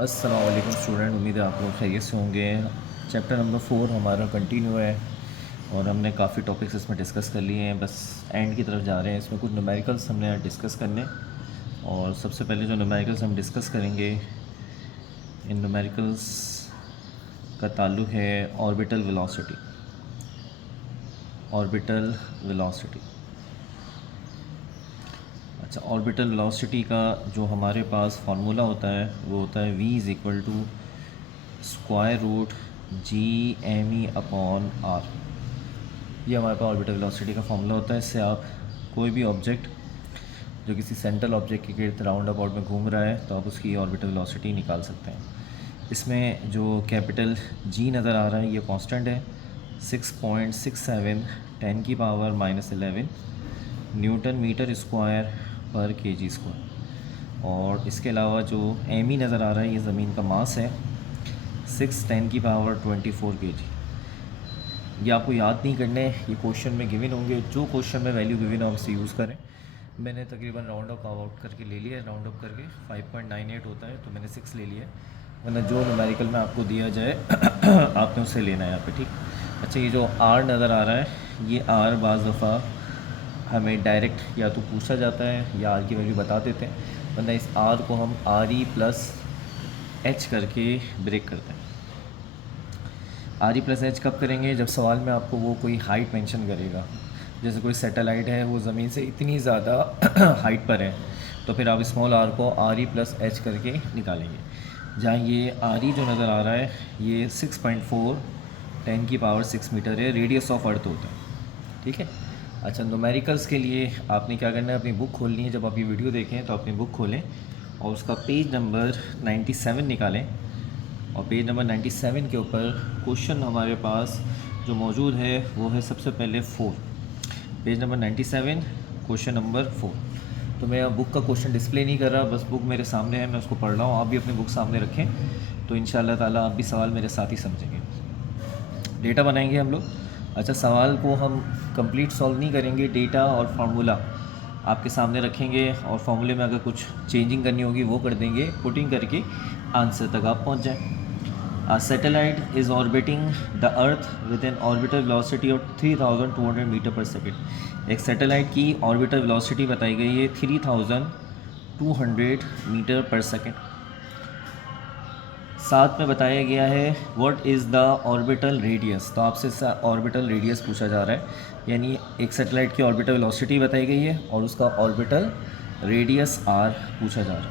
अस्सलाम वालेकुम स्टूडेंट, उम्मीद है आप लोग खैरियत से होंगे। चैप्टर नंबर 4 हमारा कंटिन्यू है और हमने काफ़ी टॉपिक्स इसमें डिस्कस कर लिए हैं। बस एंड की तरफ जा रहे हैं। इसमें कुछ न्यूमेरिकल्स हमने डिस्कस करने, और सबसे पहले जो न्यूमेरिकल्स हम डिस्कस करेंगे, इन न्यूमेरिकल्स का ताल्लुक़ है ऑर्बिटल वेलोसिटी। ऑर्बिटल वेलोसिटी अच्छा, ऑर्बिटल वेलोसिटी का जो हमारे पास फार्मूला होता है वो होता है v is equal to square root G M E upon R. ये हमारे पास ऑर्बिटल वेलोसिटी का फार्मूला होता है। इससे आप कोई भी ऑब्जेक्ट जो किसी सेंट्रल ऑब्जेक्ट के गिर्द राउंड अबाउट में घूम रहा है तो आप उसकी ऑर्बिटल वेलोसिटी निकाल सकते हैं। इसमें जो कैपिटल जी नज़र आ रहा है ये कांस्टेंट है, 6.67 10⁻⁻11 न्यूटन मीटर स्क्वायर पर केजी स्क्वायर। और इसके अलावा जो एम ई नज़र आ रहा है ये ज़मीन का मास है, 6×10⁻24 kg। ये आपको याद नहीं करने, ये क्वेश्चन में गिवन होंगे। जो क्वेश्चन में वैल्यू गिवन है उससे यूज़ करें। मैंने तकरीबन राउंड अप आउट करके ले लिया है, राउंड अप करके 5.98 होता है तो मैंने 6 ले लिया है, वरना जो न्यूमेरिकल में आपको दिया जाए आपने उससे लेना है यहाँ पे, ठीक। अच्छा, ये जो आर नज़र आ रहा है ये आर बाज़ दफ़ा हमें डायरेक्ट या तो पूछा जाता है या आर की वैल्यू बता देते हैं, वरना इस आर को हम आर ई प्लस एच करके ब्रेक करते हैं। आर ई प्लस एच कब करेंगे? जब सवाल में आपको वो कोई हाइट मेंशन करेगा, जैसे कोई सैटेलाइट है वो ज़मीन से इतनी ज़्यादा हाइट पर है तो फिर आप स्मॉल आर को आर ई प्लस एच करके निकालेंगे। जहाँ ये आर ई जो नज़र आ रहा है ये 6.4 10⁻6 मीटर है, रेडियस ऑफ अर्थ होता है, ठीक है। अच्छा, न्यूमेरिकल्स के लिए आपने क्या करना है, अपनी बुक खोलनी है। जब आप ये वीडियो देखें तो अपनी बुक खोलें और उसका पेज नंबर 97 निकालें, और पेज नंबर 97 के ऊपर क्वेश्चन हमारे पास जो मौजूद है वो है सबसे पहले 4। Page number 97 question number 4। तो मैं अब बुक का क्वेश्चन डिस्प्ले नहीं कर रहा, बस बुक मेरे सामने है, मैं उसको पढ़ रहा हूँ। आप भी अपनी बुक सामने रखें तो इंशाअल्लाह ताला आप भी सवाल मेरे साथ ही समझेंगे। डेटा बनाएंगे हम लोग। अच्छा, सवाल को हम कंप्लीट सॉल्व नहीं करेंगे, डेटा और फार्मूला आपके सामने रखेंगे और फार्मूले में अगर कुछ चेंजिंग करनी होगी वो कर देंगे, पुटिंग करके आंसर तक आप पहुंच जाएं। Satellite is orbiting the earth with an orbital velocity of 3200 metre पर सेकेंड। एक सैटेलाइट की ऑर्बिटल वेलोसिटी बताई गई है 3200 मीटर पर सेकेंड। साथ में बताया गया है what is the orbital radius. तो आपसे ऑर्बिटल रेडियस पूछा जा रहा है, यानी एक सैटेलाइट की ऑर्बिटल वेलोसिटी बताई गई है और उसका ऑर्बिटल रेडियस आर पूछा जा रहा है।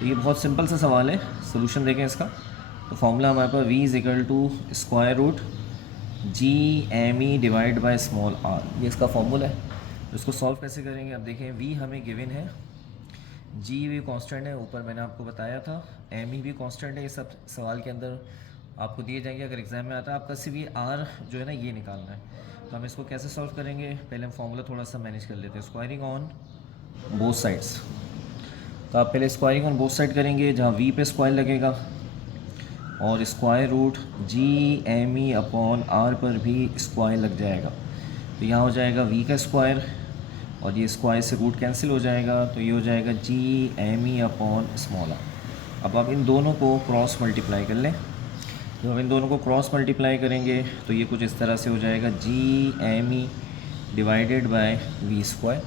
तो ये बहुत सिंपल सा सवाल है, सोल्यूशन देखें इसका। तो फॉर्मूला हमारे पास v is equal to square root G M E divide by small R, ये इसका फॉर्मूला है। तो इसको सॉल्व कैसे करेंगे? अब देखें, v हमें गिवन है, जी भी कांस्टेंट है, ऊपर मैंने आपको बताया था, एम ई भी कांस्टेंट है। ये सब सवाल के अंदर आपको दिए जाएंगे। अगर एग्जाम में आता है आपका सिर्फ आर जो है ना ये निकालना है। तो हम इसको कैसे सॉल्व करेंगे? पहले हम फार्मूला थोड़ा सा मैनेज कर लेते हैं। स्क्वायरिंग ऑन बोथ साइड्स, तो आप पहले स्क्वायरिंग ऑन बोथ साइड करेंगे, जहाँ वी पे स्क्वायर लगेगा और square root G M E upon R पर भी स्क्वायर लग जाएगा। तो यहाँ हो जाएगा वी का स्क्वायर और ये स्क्वायर से रूट कैंसिल हो जाएगा, तो ये हो जाएगा G M E upon small R. अब आप इन दोनों को क्रॉस मल्टीप्लाई कर लें। जब हम इन दोनों को क्रॉस मल्टीप्लाई करेंगे तो ये कुछ इस तरह से हो जाएगा, G M E divided by V square.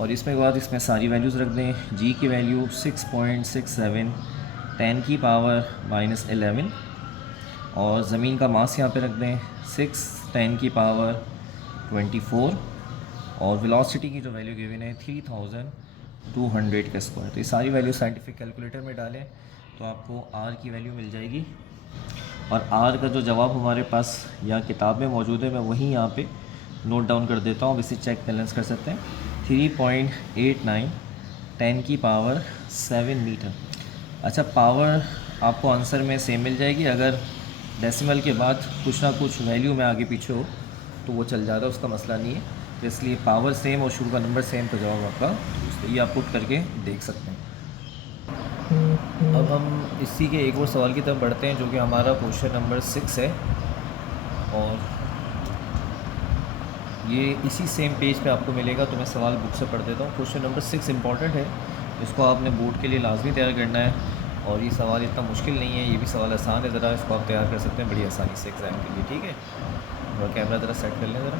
और इसमें बाद इसमें सारी वैल्यूज़ रख दें। जी की वैल्यू 6.67 10⁻11 और ज़मीन का मास यहाँ पे रख दें 6×10⁻24 और वेलोसिटी की जो वैल्यू गिवन है 3200 का स्क्वायर। तो ये सारी वैल्यू साइंटिफिक कैलकुलेटर में डालें तो आपको आर की वैल्यू मिल जाएगी। और आर का जो जवाब हमारे पास यहाँ किताब में मौजूद है मैं वहीं यहाँ पे नोट डाउन कर देता हूँ, इसे चेक बैलेंस कर सकते हैं। 3.89 10⁻7 मीटर। अच्छा, पावर आपको आंसर में सेम मिल जाएगी। अगर डेसिमल के बाद कुछ ना कुछ वैल्यू में आगे पीछे हो तो वो चल जाता है, उसका मसला नहीं है। तो इसलिए पावर सेम और शुरू का नंबर सेम तो जवाब आपका, तो ये आप पुट करके देख सकते हैं। अब हम इसी के एक और सवाल की तरफ बढ़ते हैं जो कि हमारा क्वेश्चन नंबर 6 है, और ये इसी सेम पेज पे आपको मिलेगा। तो मैं सवाल बुक से पढ़ देता हूँ। क्वेश्चन नंबर 6 इंपॉर्टेंट है, इसको आपने बोर्ड के लिए लाजमी तैयार करना है। और ये सवाल इतना मुश्किल नहीं है, ये भी सवाल आसान है, ज़रा इसको आप तैयार कर सकते हैं बड़ी आसानी से एग्ज़ाम के लिए। ठीक है, और कैमरा ज़रा सेट कर लें ज़रा।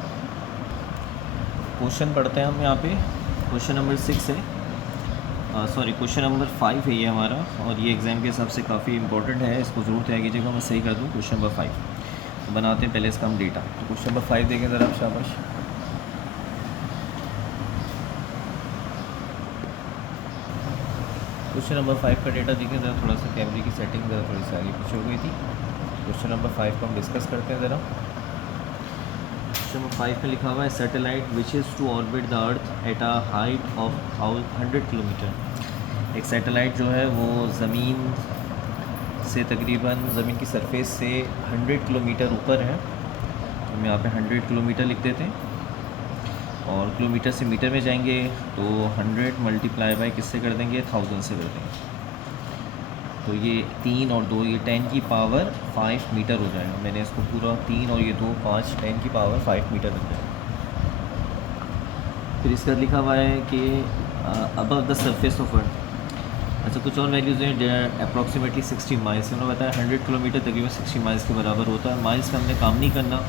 क्वेश्चन पढ़ते हैं हम यहाँ पे। क्वेश्चन नंबर 6 है, सॉरी क्वेश्चन नंबर 5 है ये हमारा, और ये एग्ज़ाम के हिसाब से काफ़ी इंपॉर्टेंट है, इसको ज़रूर तैयार कीजिएगा। मैं सही कर दूँ क्वेश्चन नंबर 5। तो बनाते हैं पहले इसका हम डेटा। तो क्वेश्चन नंबर 5 देखें ज़रा आप, शाबाश। क्वेश्चन नंबर 5 का डेटा देखें ज़रा, थोड़ा सा कैमरे की सेटिंग ज़रा थोड़ी सी आगे पीछे हो गई थी। क्वेश्चन नंबर 5 को हम डिस्कस करते हैं ज़रा। क्वेश्चन नंबर 5 में लिखा हुआ है satellite wishes to orbit the earth at a height of 100 kilometre. एक सैटेलाइट जो है वो ज़मीन से तकरीबन ज़मीन की सरफेस से 100 किलोमीटर ऊपर है। तो हम यहाँ पे 100 किलोमीटर लिख देते हैं, और किलोमीटर से मीटर में जाएंगे तो 100 मल्टीप्लाई बाय किससे कर देंगे, 1000 से कर देंगे। तो ये 3 और 2 ये 10 की पावर 5 मीटर हो जाएगा। मैंने इसको पूरा 3 और ये 2 5 10 की पावर 5 मीटर बन जाएगा। फिर इसका लिखा हुआ है कि above the surface of earth. अच्छा, कुछ और वैल्यूज़ हैं, अप्रॉक्सीमेटली 60 माइल्स। उन्होंने बताया 100 किलोमीटर तकरीबन 60 माइल्स के बराबर होता है। माइल्स में हमने काम नहीं करना,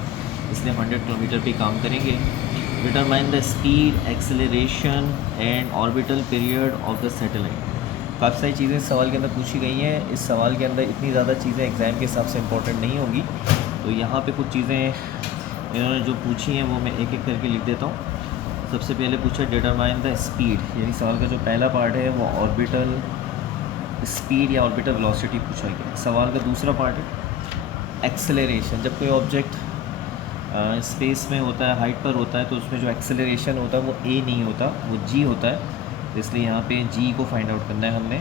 इसलिए हम 100 किलोमीटर पे काम करेंगे। Determine the speed, acceleration and orbital period of the satellite. काफ़ी सारी चीज़ें इस सवाल के अंदर पूछी गई हैं। इस सवाल के अंदर इतनी ज़्यादा चीज़ें एग्ज़ाम के हिसाब से इंपॉर्टेंट नहीं होंगी, तो यहाँ पे कुछ चीज़ें इन्होंने जो पूछी हैं वो मैं एक एक करके लिख देता हूँ। सबसे पहले पूछा डिटरमाइन द स्पीड, यानी सवाल का जो पहला पार्ट है वो ऑर्बिटल स्पीड या ऑर्बिटल वेलोसिटी पूछा गया। सवाल का दूसरा पार्ट है एक्सेलरेशन। जब कोई ऑब्जेक्ट स्पेस में होता है, हाइट पर होता है, तो उसमें जो एक्सेलरेशन होता है वो ए नहीं होता, वो जी होता है। तो इसलिए यहाँ पे जी को फाइंड आउट करना है हमने,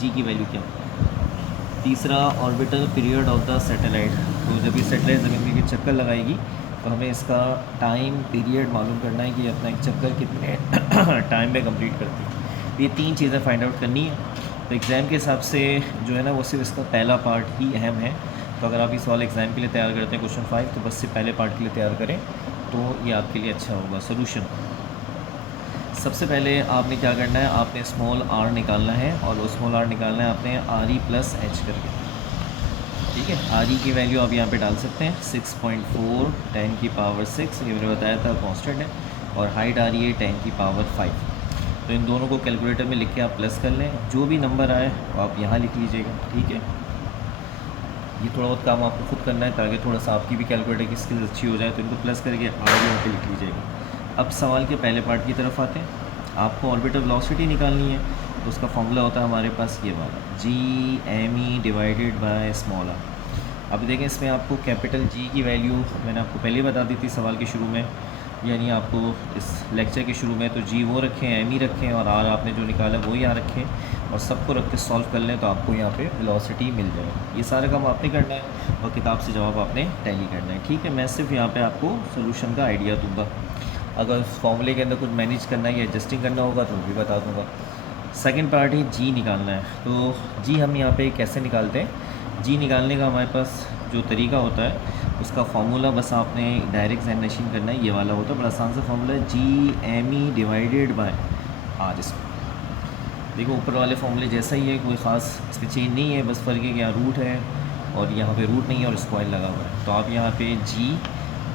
जी की वैल्यू क्या है। तीसरा orbital period of the satellite. तो जब ये सैटेलाइट ज़मीन के चक्कर लगाएगी तो हमें इसका टाइम पीरियड मालूम करना है कि अपना एक चक्कर कितने टाइम में कंप्लीट करती है। तो ये 3 चीज़ें फाइंड आउट करनी है। तो एग्ज़ाम के हिसाब से जो है ना वो सिर्फ इसका पहला पार्ट ही अहम है। तो अगर आप ये सवाल एग्ज़ाम के लिए तैयार करते हैं क्वेश्चन 5, तो बस से पहले पार्ट के लिए तैयार करें तो ये आपके लिए अच्छा होगा। सोल्यूशन, सबसे पहले आपने क्या करना है, आपने स्मॉल आर निकालना है, और वो स्मॉल आर निकालना है आपने आर ई प्लस एच करके। ठीक है, आर ई की वैल्यू आप यहाँ पे डाल सकते हैं 6.4 10 की पावर 6, ये मैंने बताया था कांस्टेंट है, और हाइट आ रही है 10 की पावर 5। तो इन दोनों को कैलकुलेटर में लिख के आप प्लस कर लें, जो भी नंबर आए वो आप यहाँ लिख लीजिएगा। ठीक है, ये थोड़ा बहुत काम आपको खुद करना है ताकि थोड़ा सा आपकी भी कैलकुलेटर की स्किल्स अच्छी हो जाए। तो इनको प्लस करके आगे यहाँ पे लिख लीजिएगा। अब सवाल के पहले पार्ट की तरफ आते हैं। आपको ऑर्बिटल वेलोसिटी निकालनी है, तो उसका फॉर्मूला होता है हमारे पास ये वाला, G M E divided by small R. अब देखें इसमें आपको कैपिटल जी की वैल्यू मैंने आपको पहले ही बता दी थी सवाल के शुरू में, यानी आपको इस लेक्चर के शुरू में। तो जी वो रखें, एम ई रखें, और आर आपने जो निकाला वो यहाँ रखें, और सबको रख के सॉल्व कर लें तो आपको यहाँ पे वेलोसिटी मिल जाएगी। ये सारा काम आपने करना है और किताब से जवाब आपने टैली करना है। ठीक है, मैं सिर्फ यहाँ पे आपको सोल्यूशन का आइडिया दूँगा। अगर उस फॉर्मूले के अंदर कुछ मैनेज करना है या एडजस्टिंग करना होगा तो वो भी बता दूँगा। सेकंड पार्ट है जी निकालना है। तो जी हम यहाँ पे कैसे निकालते हैं, जी निकालने का हमारे पास जो तरीका होता है उसका फार्मूला बस आपने डायरेक्ट एग्जामिनेशन करना है, ये वाला होता है, बड़ा आसान सा फार्मूला है, G M E divided by R. इसको देखो ऊपर वाले फार्मूले जैसा ही है, कोई ख़ास इसमें चेंज नहीं है, बस फ़र्क है कि यहाँ रूट है और यहाँ पे रूट नहीं है और स्क्वायर लगा हुआ है। तो आप यहाँ पे जी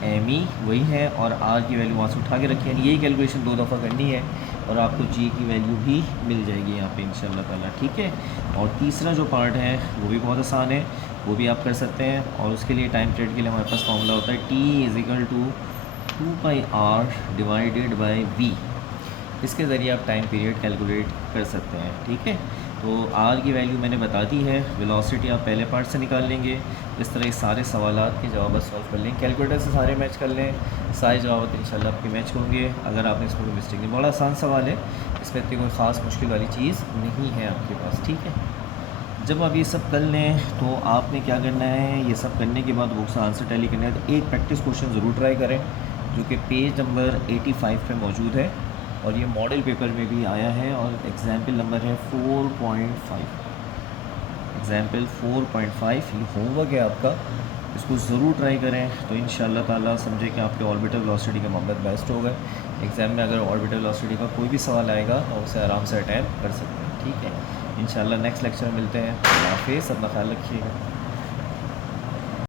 एम ई वही है और आर की वैल्यू वहाँ से उठा के रखिए, यही कैलकुलेशन 2 दफ़ा करनी है और आपको जी की वैल्यू भी मिल जाएगी यहाँ पे इंशाल्लाह ताला। ठीक है, और तीसरा जो पार्ट है वो भी बहुत आसान है, वो भी आप कर सकते हैं। और उसके लिए टाइम पीरियड के लिए हमारे पास फॉर्मूला होता है T is equal to 2πr divided by V. इसके ज़रिए आप टाइम पीरियड कैलकुलेट कर सकते हैं। ठीक है, तो आर की वैल्यू मैंने बता दी है, वेलोसिटी आप पहले पार्ट से निकाल लेंगे। इस तरह सारे सवालात के जवाब सॉल्व कर लेंगे, कैलकुलेटर से सारे मैच कर लें, सारे जवाब इंशाल्लाह आपके मैच होंगे। अगर आपने इसमें कोई मिस्टेक नहीं, बड़ा आसान सवाल है, इसमें इतनी कोई ख़ास मुश्किल वाली चीज़ नहीं है आपके पास। ठीक है, जब आप ये सब कर लें तो आपने क्या करना है, ये सब करने के बाद बुक से आंसर टैली करना है। तो एक प्रैक्टिस क्वेश्चन ज़रूर ट्राई करें जो कि पेज नंबर 85 पे मौजूद है और ये मॉडल पेपर में भी आया है और एग्ज़ाम्पल नंबर है 4.5। एग्ज़ाम्पल 4.5 ये होमवर्क है आपका, इसको ज़रूर ट्राई करें। तो इंशाल्लाह ताला समझे कि आपके ऑर्बिटल वेलोसिटी का मामला बेस्ट होगा। एग्ज़ाम में अगर ऑर्बिटल वेलोसिटी का कोई भी सवाल आएगा तो उसे आराम से अटैम्प्ट कर सकते हैं। ठीक है, इंशाल्लाह नेक्स्ट लेक्चर में मिलते हैं। अल्लाह हाफिज़, अपना ख्याल रखिएगा।